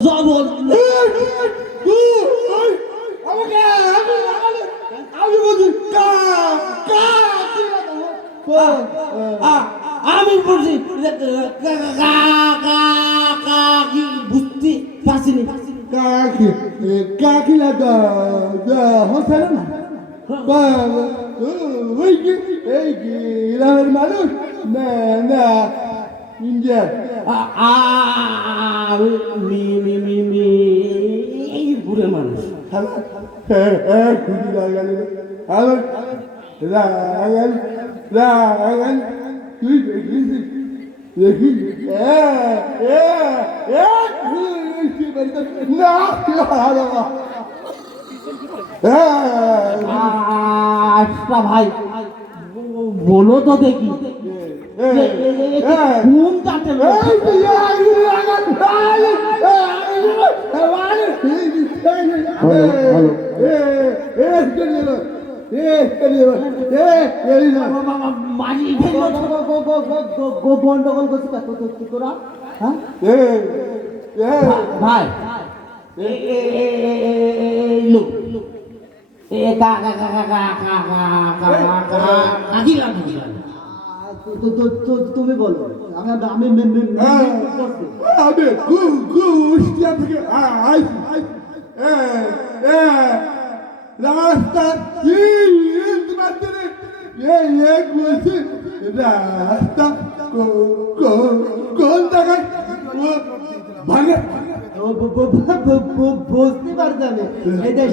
জবল আমি বলছি বুঝতে পারছিনি কাকিলা হচ্ছে না এই গ্রামের মানুষ না না ইন্ডিয়ার এই বুড়ে মানুষ খুশি লাগালি আমার লাগাল লাগাল তুই দেখিস দেখি না আচ্ছা ভাই বলো তো দেখি ঘুম কাটে গন্ডগোল করছি তোরা ভাই তুমি বলো রাস্তা রাস্তা কোন জায়গায় ভাঙে বুঝতে পারছি এটা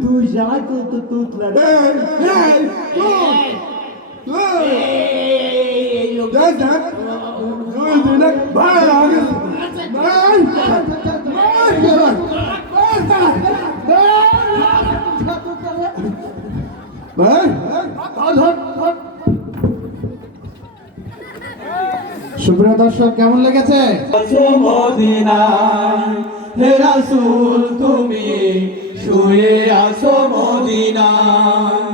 দুই জায়গায় সুপ্রিয় দর্শক কেমন লেগেছে? মদিনায় হে রাসূল তুমি শুয়ে আছো মদিনায়,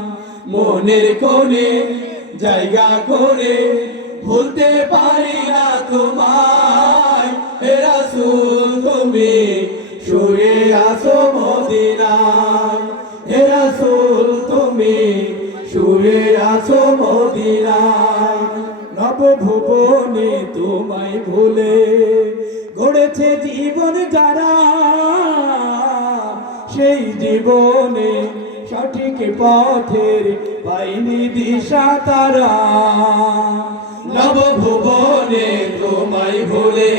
মনের কোণে জায়গা করে ভুলতে পারি না তোমায়। হে রাসূল তুমি শুয়ে আছো মদিনায়, হে রাসূল তুমি শুয়ে আছো মদিনায়। নবভুবনে তোমায় ভুলে গড়েছে জীবন যারা, সেই জীবনে সঠিক পথের পাইনি দিশা তারা। নবভুবনে তোমায় ভুলে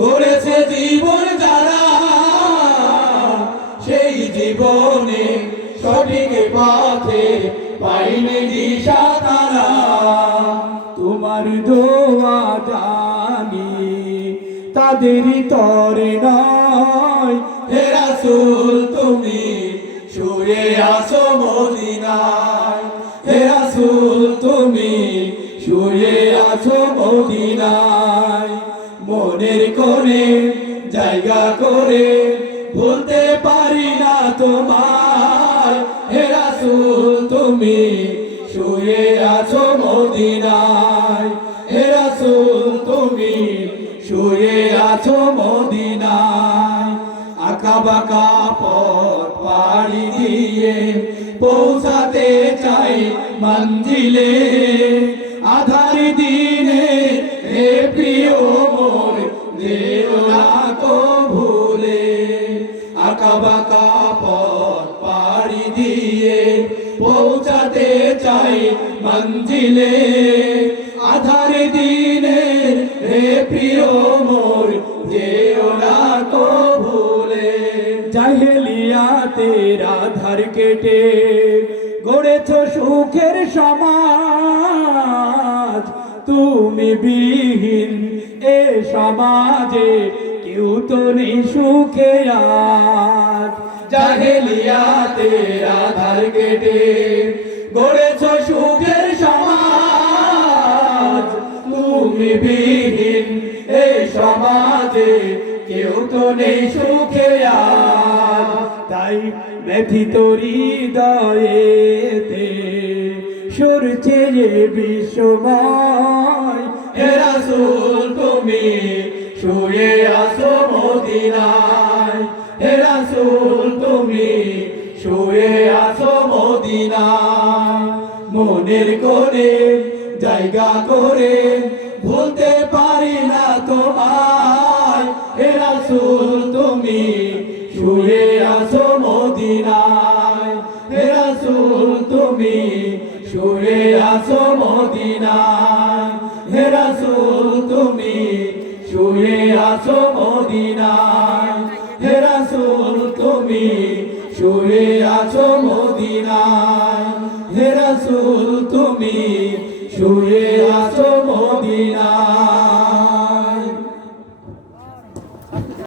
গড়েছে জীবন যারা, সেই জীবনে সঠিক পথের পাইনি দিশা তারা। তোমার দোয়া জানি তাদের তরে নয়, হে রাসূল তুমি শুয়ে আছো মদিনায়, হে রাসূল তুমি শুয়ে আছো মদিনায়। মনের কোণে জায়গা করে ভুলতে পারি না তোমায়, হে রাসূল তুমি শুয়ে আছো মদিনায়, হে রাসূল তুমি শুয়ে আছো মদিনায়। আঁকা বাঁকা পথ পাড়ি দিয়ে পৌঁছাতে চাই মঞ্জিলে, আধার দিনে হে প্রিয় মোর যেও না কো ভুলে। আঁকা বাঁকা পথ পাড়ি দিয়ে পৌঁছাতে চাই মঞ্জিলে, আধার দিনে হে প্রিয় মোর যেও না কো ভুলে। জাহেলিয়াতের আধার কেটে গড়েছ সুখের সমাজ, তুমি বিহীন এ সমাজে কেউ তো নেই সুখে আজ। জাহেলিয়াতের আধার কেটে গড়েছ সুখের সমাজ, তুমি বিহীন এই সমাজে কেউ তো নেই সুখে আজ। তাই ব্যথিত হৃদয়েতে সরছে যে বিশ্বময়, হে রাসূল তুমি শুয়ে আছো মদিনায় হে রাসূল তুমি শুয়ে আছো মদিনায় মনের কোণে জায়গা করে ভুলতে পারি না তোমায় হে রাসূল তুমি শুয়ে আছো মদিনায় হে রাসূল তুমি শুয়ে আছো মদিনায় হে রাসূল তুমি শুয়ে আছো মদিনায় হে রাসূল তুমি শুয়ে আছো মদিনায়